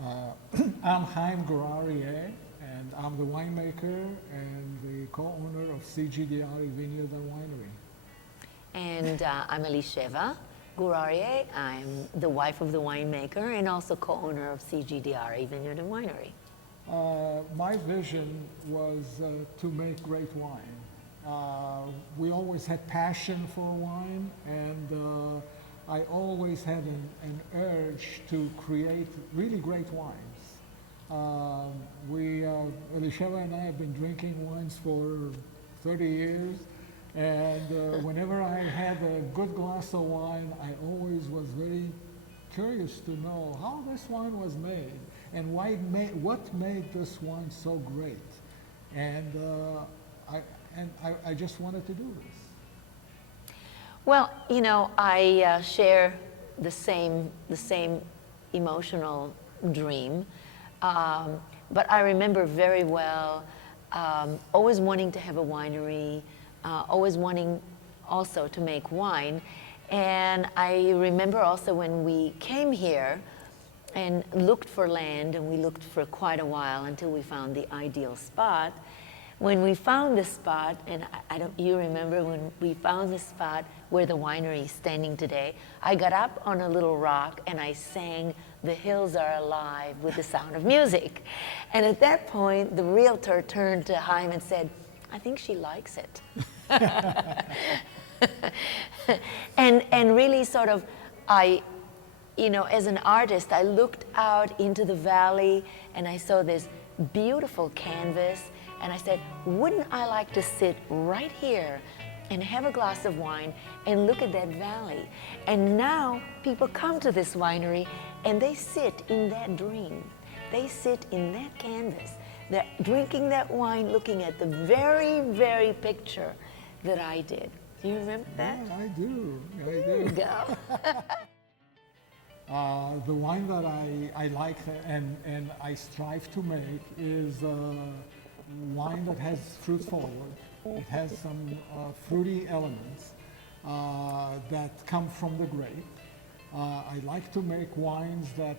I'm Chaim Gur-Arieh, and I'm the winemaker and the co-owner of CG DiArie Vineyard and Winery. And I'm Elisheva Gur-Arieh. I'm the wife of the winemaker and also co-owner of CG DiArie Vineyard and Winery. My vision was to make great wine. We always had passion for wine, and I always had an urge to create really great wines. Elisheva and I have been drinking wines for 30 years, and whenever I had a good glass of wine, I always was very curious to know how this wine was made and what made this wine so great. And I just wanted to do this. Well, you know, I share the same emotional dream, but I remember very well always wanting to have a winery, always wanting also to make wine. And I remember also when we came here and looked for land, and we looked for quite a while until we found the ideal spot. When we found the spot, and you remember when we found the spot where the winery is standing today, I got up on a little rock and I sang "The Hills Are Alive" with the sound of music. And at that point, the realtor turned to Chaim and said, "I think she likes it." and really sort of, you know, as an artist, I looked out into the valley and I saw this beautiful canvas. And I said, wouldn't I like to sit right here and have a glass of wine and look at that valley? And now people come to this winery and they sit in that dream. They sit in that canvas. They're drinking that wine, looking at the very, very picture that I did. Do you remember that? Yeah, I do. There you go. The wine that I like and I strive to make is wine that has fruit forward. It has some fruity elements that come from the grape. I like to make wines that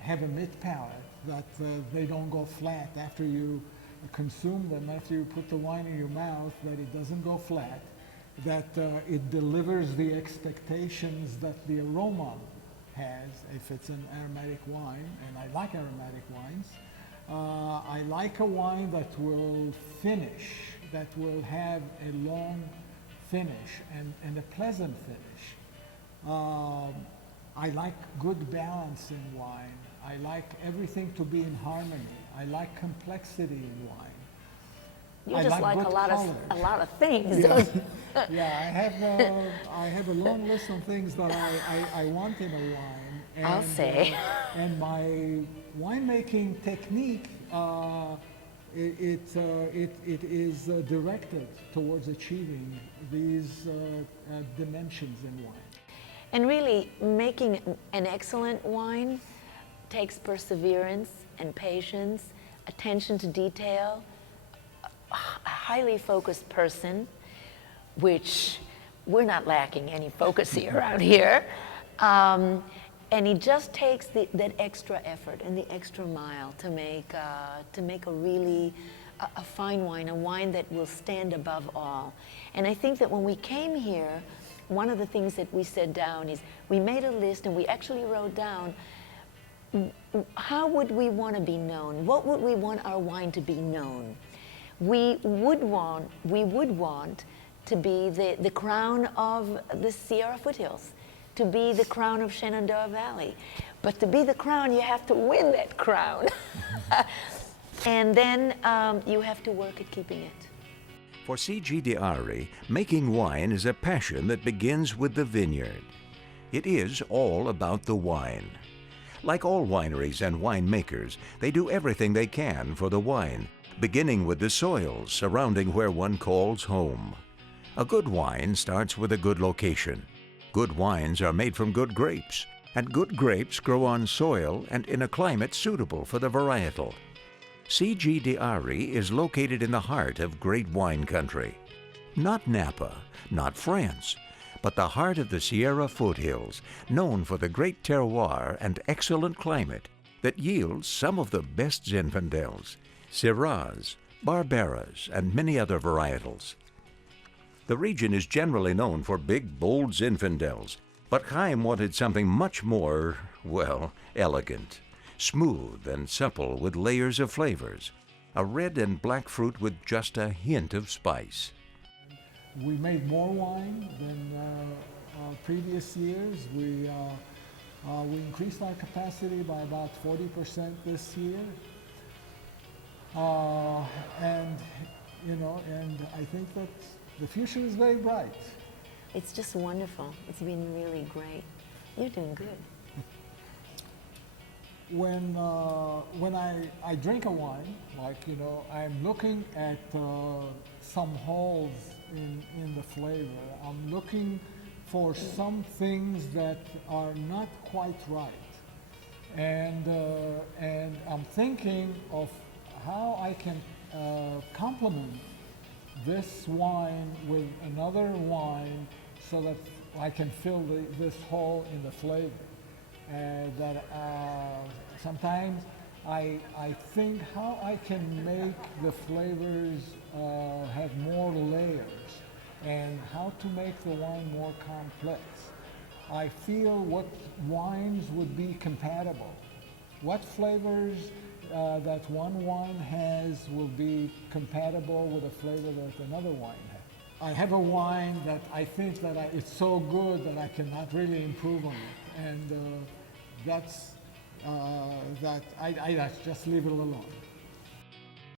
have a mid-palate, that they don't go flat after you consume them, after you put the wine in your mouth, that it doesn't go flat, that it delivers the expectations that the aroma has if it's an aromatic wine, and I like aromatic wines. I like a wine that will finish, that will have a long finish and a pleasant finish. I like good balance in wine. I like everything to be in harmony. I like complexity in wine. You just like a lot of things. Yeah, yeah, I have a long list of things that I want in a wine. And, I'll say. And my winemaking technique, it is directed towards achieving these dimensions in wine. And really, making an excellent wine takes perseverance and patience, attention to detail, a highly focused person, which we're not lacking any focus here around here. And it just takes that extra effort and the extra mile to make a really a fine wine, a wine that will stand above all. And I think that when we came here, one of the things that we said down is we made a list and we actually wrote down how would we want to be known? What would we want our wine to be known? We would want to be the crown of the Sierra foothills, to be the crown of Shenandoah Valley. But to be the crown, you have to win that crown. And then you have to work at keeping it. For CG DiArie, making wine is a passion that begins with the vineyard. It is all about the wine. Like all wineries and winemakers, they do everything they can for the wine, beginning with the soil surrounding where one calls home. A good wine starts with a good location. Good wines are made from good grapes, and good grapes grow on soil and in a climate suitable for the varietal. CG DiArie is located in the heart of great wine country. Not Napa, not France, but the heart of the Sierra foothills, known for the great terroir and excellent climate, that yields some of the best Zinfandels, Syrahs, Barberas, and many other varietals. The region is generally known for big, bold Zinfandels, but Chaim wanted something much more, well, elegant, smooth and supple with layers of flavors, a red and black fruit with just a hint of spice. We made more wine than previous years. We increased our capacity by about 40% this year. And I think that the future is very bright. It's just wonderful. It's been really great. You're doing good. When I drink a wine, I'm looking at some holes in the flavor. I'm looking for some things that are not quite right. And I'm thinking of how I can complement this wine with another wine so that I can fill this hole in the flavor. Sometimes I think how I can make the flavors have more layers and how to make the wine more complex. I feel what wines would be compatible. What flavors that one wine has will be compatible with a flavor that another wine has. I have a wine that I think that it's so good that I cannot really improve on it, and I just leave it alone.